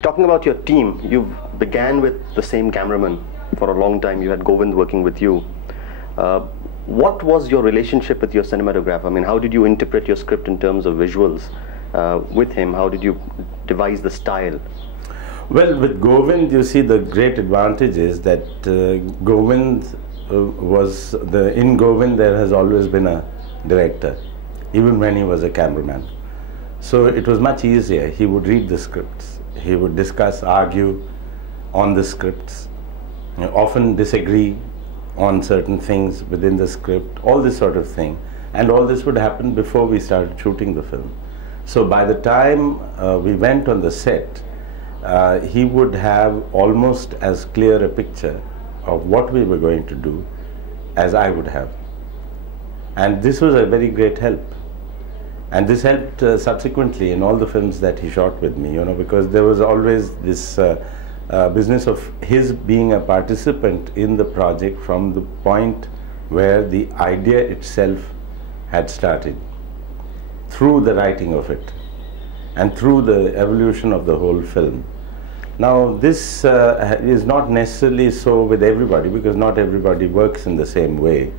Talking about your team, you began with the same cameraman for a long time. You had Govind working with you. What was your relationship with your cinematographer? I mean, how did you interpret your script in terms of visuals with him? How did you devise the style? Well, with Govind, you see, the great advantage is that Govind in Govind there has always been a director, even when he was a cameraman. So it was much easier. He would read the scripts. He would discuss, argue on the scripts, often disagree on certain things within the script, all this sort of thing. And all this would happen before we started shooting the film. So by the time we went on the set, he would have almost as clear a picture of what we were going to do as I would have. And this was a very great help. And this helped subsequently in all the films that he shot with me, because there was always this business of his being a participant in the project from the point where the idea itself had started, through the writing of it and through the evolution of the whole film. Now, this is not necessarily so with everybody, because not everybody works in the same way.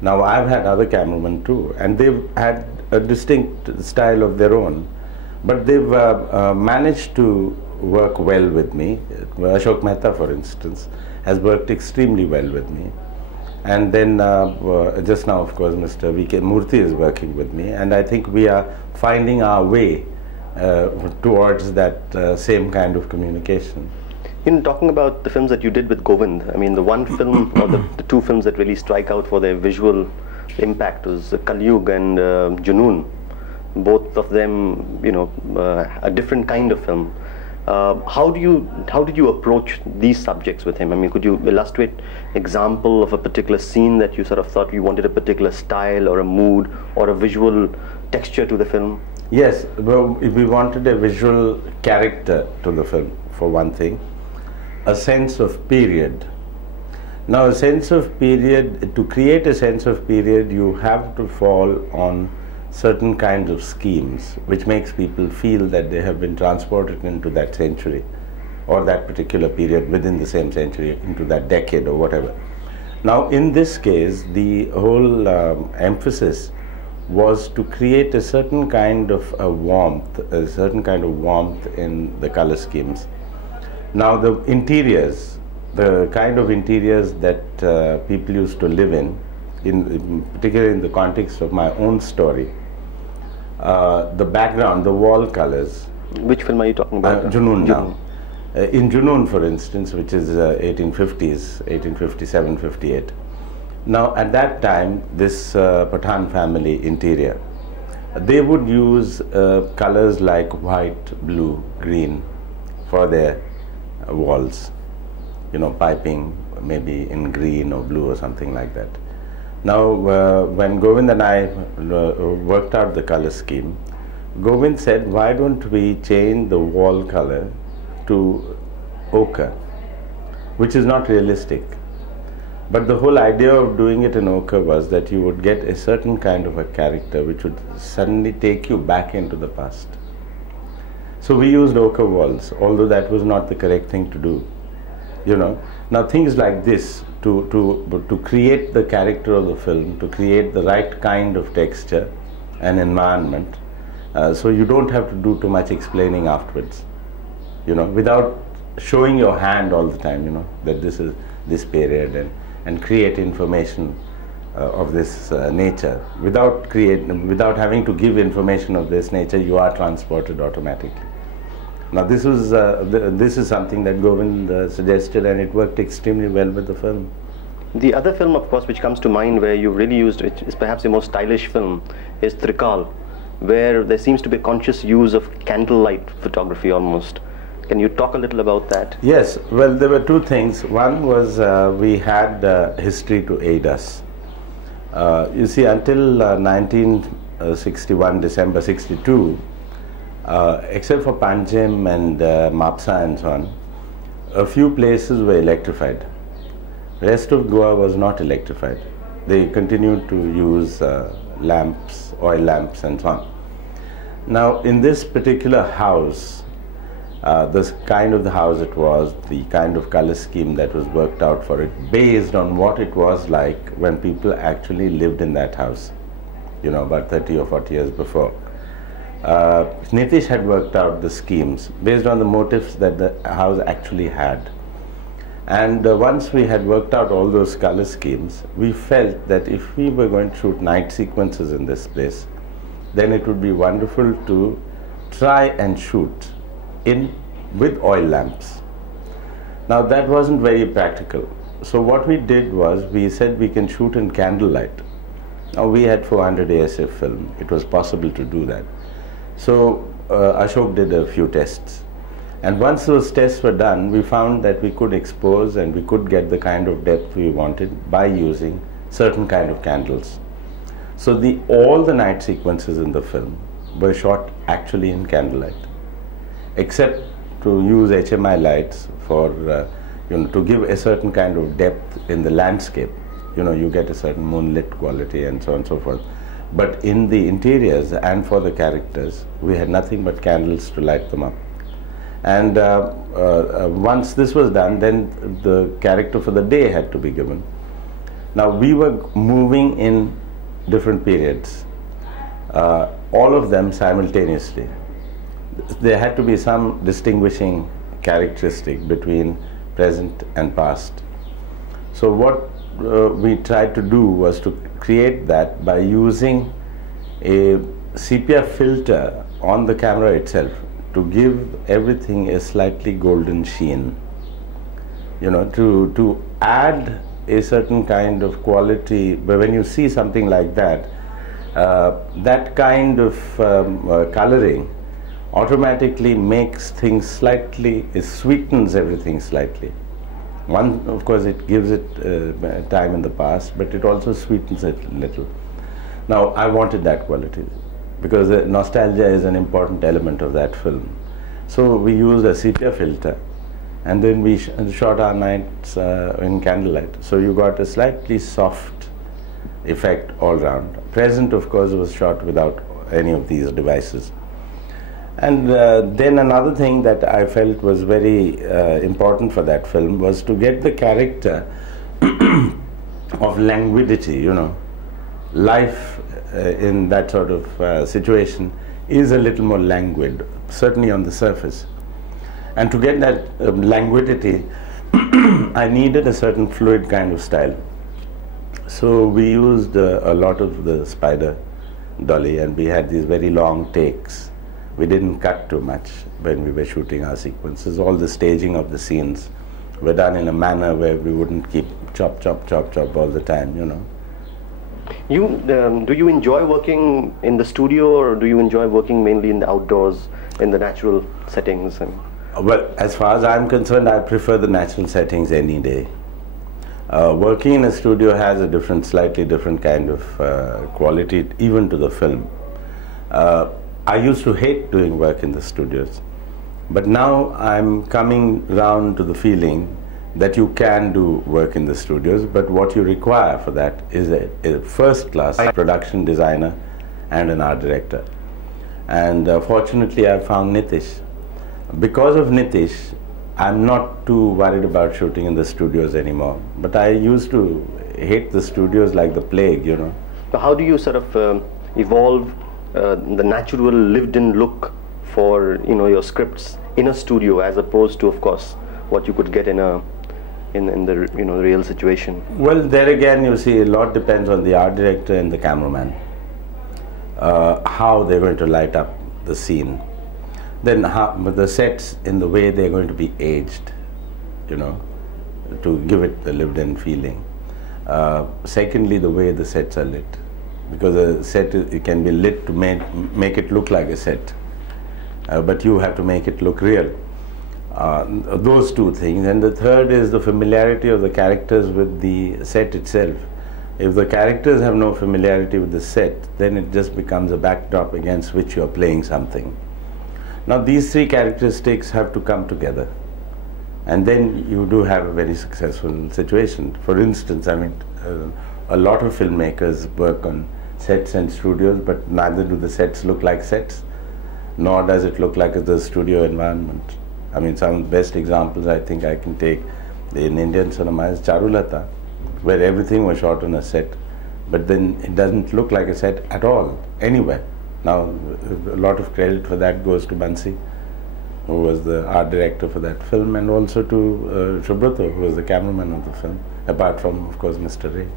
Now, I've had other cameramen too, and they've had a distinct style of their own, but they've managed to work well with me. Ashok Mehta, for instance, has worked extremely well with me. And then just now, of course, Mr. V.K. Murthy is working with me, and I think we are finding our way towards that same kind of communication. Talking about the films that you did with Govind, I mean, the one film or the two films that really strike out for their visual impact was Kalyug and JUNOON. Both of them, a different kind of film. How did you approach these subjects with him? I mean, could you illustrate example of a particular scene that you sort of thought you wanted a particular style or a mood or a visual texture to the film? Yes, well, we wanted a visual character to the film, for one thing. A sense of period. Now, a sense of period, to create a sense of period, you have to fall on certain kinds of schemes, which makes people feel that they have been transported into that century or that particular period within the same century, into that decade or whatever. Now, in this case, the whole emphasis was to create a certain kind of warmth in the color schemes. Now, the interiors, the kind of interiors that people used to live in particularly in the context of my own story, the background, the wall colors. Which film are you talking about? JUNOON now. In JUNOON, for instance, which is 1850s, 1857, 58. Now, at that time, this Pathan family interior, they would use colors like white, blue, green for their walls, piping maybe in green or blue or something like that. Now, when Govid and I worked out the color scheme, Govind said, why don't we change the wall color to ochre, which is not realistic. But the whole idea of doing it in ochre was that you would get a certain kind of a character which would suddenly take you back into the past. So we used ochre walls, although that was not the correct thing to do. Now things like this, to create the character of the film, to create the right kind of texture and environment, so you don't have to do too much explaining afterwards, without showing your hand all the time, that this is this period, and create information of this nature. Without having to give information of this nature, you are transported automatically. Now, this is something that Govind suggested, and it worked extremely well with the film. The other film, of course, which comes to mind where you really used, which is perhaps the most stylish film, is Trikal, where there seems to be a conscious use of candlelight photography almost. Can you talk a little about that? Yes, well, there were two things. One was we had history to aid us. You see, until 1961, December 62, except for Panjim and Mapsa and so on, a few places were electrified. The rest of Goa was not electrified. They continued to use lamps, oil lamps and so on. Now, in this particular house, this kind of the house it was, the kind of color scheme that was worked out for it, based on what it was like when people actually lived in that house, you know, about 30 or 40 years before. Nitish had worked out the schemes based on the motifs that the house actually had. And once we had worked out all those color schemes, we felt that if we were going to shoot night sequences in this place, then it would be wonderful to try and shoot with oil lamps. Now that wasn't very practical. So what we did was, we said we can shoot in candlelight. Now we had 400 ASF film. It was possible to do that. So Ashok did a few tests. And once those tests were done, we found that we could expose and we could get the kind of depth we wanted by using certain kind of candles. So all the night sequences in the film were shot actually in candlelight, except to use HMI lights for, to give a certain kind of depth in the landscape. You know, you get a certain moonlit quality and so on and so forth. But in the interiors and for the characters, we had nothing but candles to light them up. And once this was done, then the character for the day had to be given. Now we were moving in different periods, all of them simultaneously. There had to be some distinguishing characteristic between present and past. So what we tried to do was to create that by using a sepia filter on the camera itself to give everything a slightly golden sheen, you know, to add a certain kind of quality. But when you see something like that, that kind of coloring automatically makes things slightly, it sweetens everything slightly. One, of course, it gives it time in the past, but it also sweetens it a little. Now, I wanted that quality, because nostalgia is an important element of that film. So we used a sepia filter, and then we shot our nights in candlelight. So you got a slightly soft effect all round. Present, of course, was shot without any of these devices. And then another thing that I felt was very important for that film was to get the character of languidity, you know. Life in that sort of situation is a little more languid, certainly on the surface. And to get that languidity, I needed a certain fluid kind of style. So we used a lot of the spider dolly, and we had these very long takes. We didn't cut too much when we were shooting our sequences. All the staging of the scenes were done in a manner where we wouldn't keep chop, chop, chop, chop all the time, you know. Do you enjoy working in the studio, or do you enjoy working mainly in the outdoors, in the natural settings? Well, as far as I'm concerned, I prefer the natural settings any day. Working in a studio has a slightly different kind of quality, even to the film. I used to hate doing work in the studios, but now I'm coming round to the feeling that you can do work in the studios, but what you require for that is a first-class production designer and an art director. And fortunately, I found Nitish. Because of Nitish, I'm not too worried about shooting in the studios anymore, but I used to hate the studios like the plague, you know. So how do you sort of evolve the natural lived-in look for, you know, your scripts in a studio, as opposed to, of course, what you could get in the, you know, real situation? Well, there again, you see, a lot depends on the art director and the cameraman, how they're going to light up the scene. Then the sets, in the way they're going to be aged, you know, to give it the lived-in feeling. Secondly, the way the sets are lit, because a set it can be lit to make it look like a set, but you have to make it look real. Those two things. And the third is the familiarity of the characters with the set itself. If the characters have no familiarity with the set, then it just becomes a backdrop against which you're playing something. Now these three characteristics have to come together, and then you do have a very successful situation. For instance, I mean, a lot of filmmakers work on sets and studios, but neither do the sets look like sets, nor does it look like the studio environment. I mean, some of the best examples I think I can take in Indian cinema is Charulata, where everything was shot on a set, but then it doesn't look like a set at all, anywhere. Now, a lot of credit for that goes to Bansi, who was the art director for that film, and also to Subroto, who was the cameraman of the film, apart from, of course, Mr. Ray.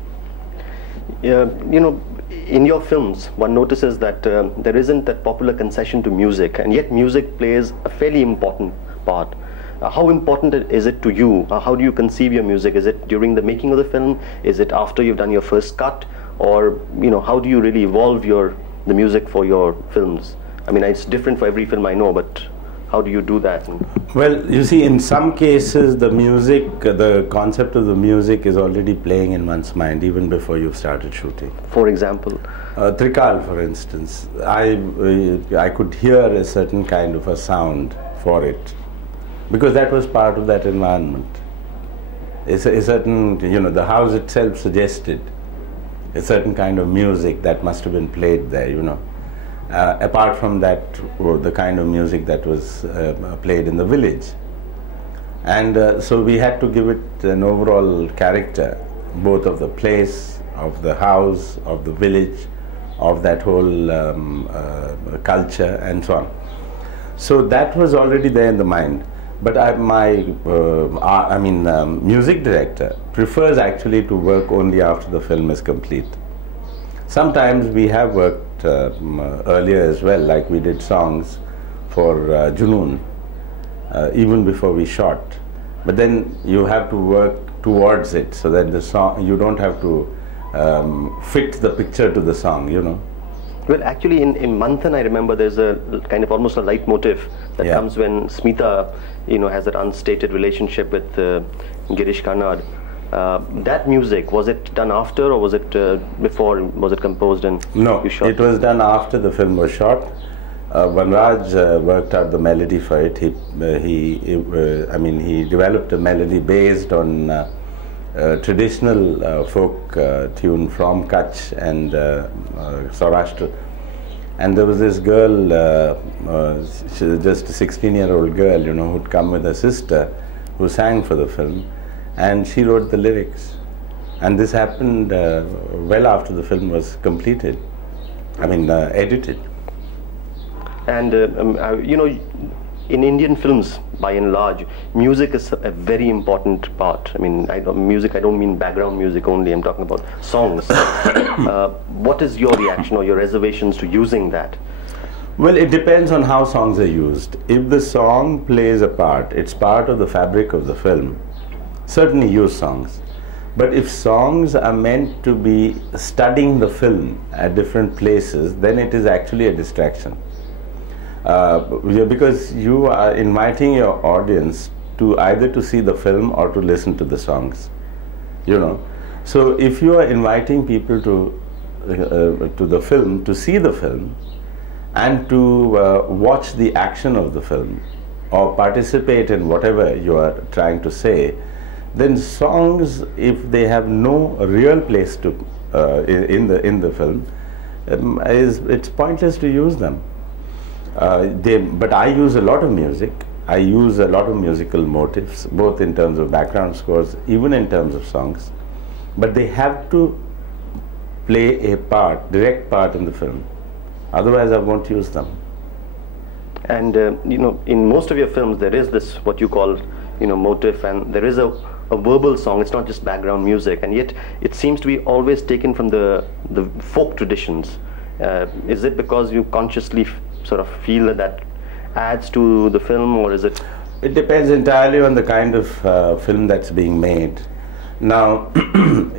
You know, in your films, one notices that there isn't that popular concession to music, and yet music plays a fairly important part. How important is it to you? How do you conceive your music? Is it during the making of the film? Is it after you've done your first cut? Or, you know, how do you really evolve the music for your films? I mean, it's different for every film, I know, but how do you do that? Well, you see, in some cases, the music, the concept of the music is already playing in one's mind even before you've started shooting. For example? Trikal, for instance. I could hear a certain kind of a sound for it, because that was part of that environment. A certain, you know, the house itself suggested a certain kind of music that must have been played there, you know. Apart from that, the kind of music that was played in the village. And so we had to give it an overall character, both of the place, of the house, of the village, of that whole culture, and so on. So that was already there in the mind. But my music director prefers actually to work only after the film is complete. Sometimes we have worked earlier as well, like we did songs for JUNOON, even before we shot. But then you have to work towards it, so that the song, you don't have to fit the picture to the song, you know. Well, actually, in Manthan, I remember there's a kind of almost a leitmotif that comes when Smita, you know, has that unstated relationship with Girish Karnad. That music, was it done after, or was it before? Was it composed and you shot? No, it was done after the film was shot. Vanraj worked out the melody for it. He developed a melody based on traditional folk tune from Kutch and Saurashtra. And there was this girl, she was just a 16-year-old girl, you know, who'd come with her sister, who sang for the film, and she wrote the lyrics. And this happened well after the film was completed, edited. And you know, in Indian films, by and large, music is a very important part. I mean, music, I don't mean background music only, I'm talking about songs. What is your reaction or your reservations to using that? Well, it depends on how songs are used. If the song plays a part, it's part of the fabric of the film, certainly use songs. But if songs are meant to be studying the film at different places, then it is actually a distraction. Because you are inviting your audience to either to see the film or to listen to the songs, you know. So if you are inviting people to the film, to see the film, and to watch the action of the film, or participate in whatever you are trying to say, then songs, if they have no real place to in the film, it's pointless to use them. But I use a lot of music. I use a lot of musical motifs, both in terms of background scores, even in terms of songs. But they have to play a part, direct part in the film. Otherwise, I won't use them. And you know, in most of your films, there is this what you call, you know, motif, and there is a verbal song. It's not just background music, and yet it seems to be always taken from the folk traditions. Is it because you consciously sort of feel that that adds to the film, or is it? It depends entirely on the kind of film that's being made. Now,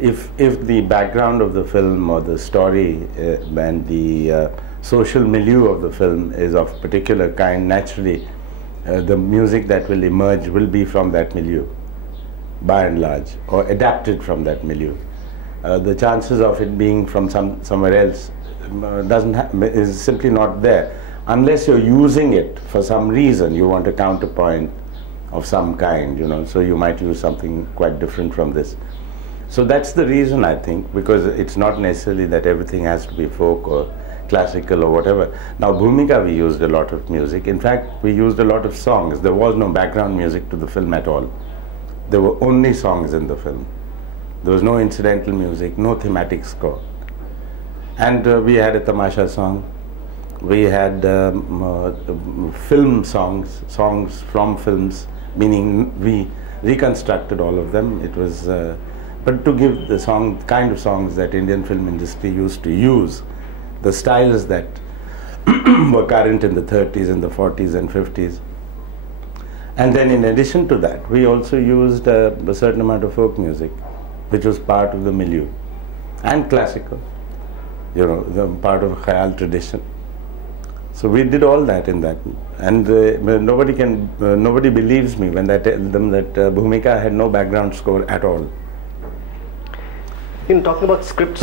if the background of the film or the story and the social milieu of the film is of particular kind, naturally the music that will emerge will be from that milieu, by and large, or adapted from that milieu. The chances of it being from somewhere else is simply not there, unless you're using it for some reason. You want a counterpoint of some kind, you know, so you might use something quite different from this. So that's the reason, I think, because it's not necessarily that everything has to be folk or classical or whatever. Now Bhumika, we used a lot of music. In fact, we used a lot of songs. There was no background music to the film at all. There were only songs in the film. There was no incidental music, no thematic score. And we had a tamasha song. We had film songs, songs from films, meaning we reconstructed all of them. It was, but to give the kind of songs that Indian film industry used to use, the styles that were current in the 30s and the 40s and 50s. And then in addition to that, we also used a certain amount of folk music, which was part of the milieu, and classical, you know, the part of Khayal tradition. So we did all that in that, and nobody believes me when I tell them that Bhumika had no background score at all. You know, talking about scripts,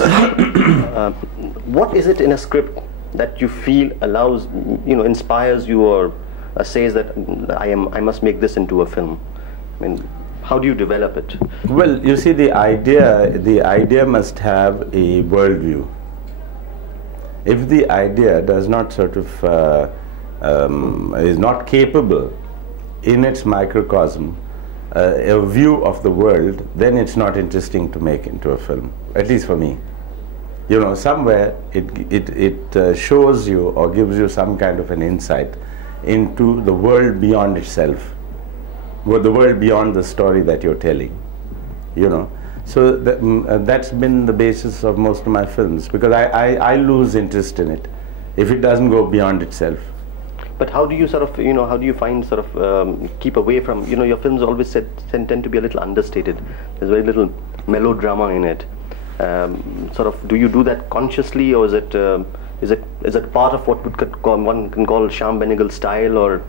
what is it in a script that you feel allows, you know, inspires you or says that I must make this into a film? I mean, how do you develop it? Well, you see, the idea must have a worldview. If the idea does not sort of is not capable in its microcosm a view of the world, then it's not interesting to make into a film, at least for me. You know, somewhere it shows you or gives you some kind of an insight into the world beyond itself, the world beyond the story that you're telling, you know. So that's been the basis of most of my films, because I lose interest in it if it doesn't go beyond itself. But how do you sort of, you know, how do you find sort of keep away from, you know, your films always tend to be a little understated. There's very little melodrama in it. Sort of, do you do that consciously, or is it part of what one can call Shyam Benegal style, or?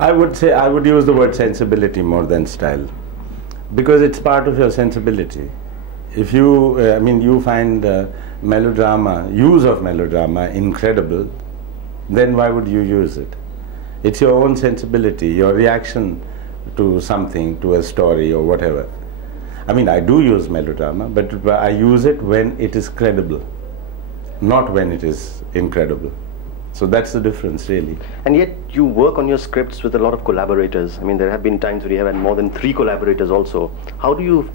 I would say I would use the word sensibility more than style, because it's part of your sensibility. If you, I mean, you find melodrama, use of melodrama incredible, then why would you use it? It's your own sensibility, your reaction to something, to a story or whatever. I mean, I do use melodrama, but I use it when it is credible, not when it is incredible. So that's the difference, really. And yet you work on your scripts with a lot of collaborators. I mean, there have been times where you have had more than 3 collaborators also. How do you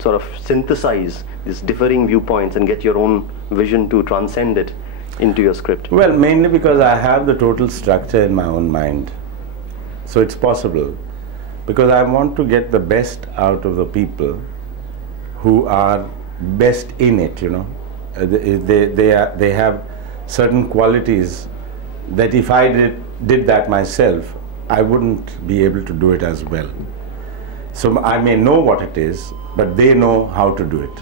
sort of synthesize these differing viewpoints and get your own vision to transcend it into your script? Well, mainly because I have the total structure in my own mind. So it's possible, because I want to get the best out of the people who are best in it, you know. They have certain qualities that if I did that myself, I wouldn't be able to do it as well. So I may know what it is, but they know how to do it.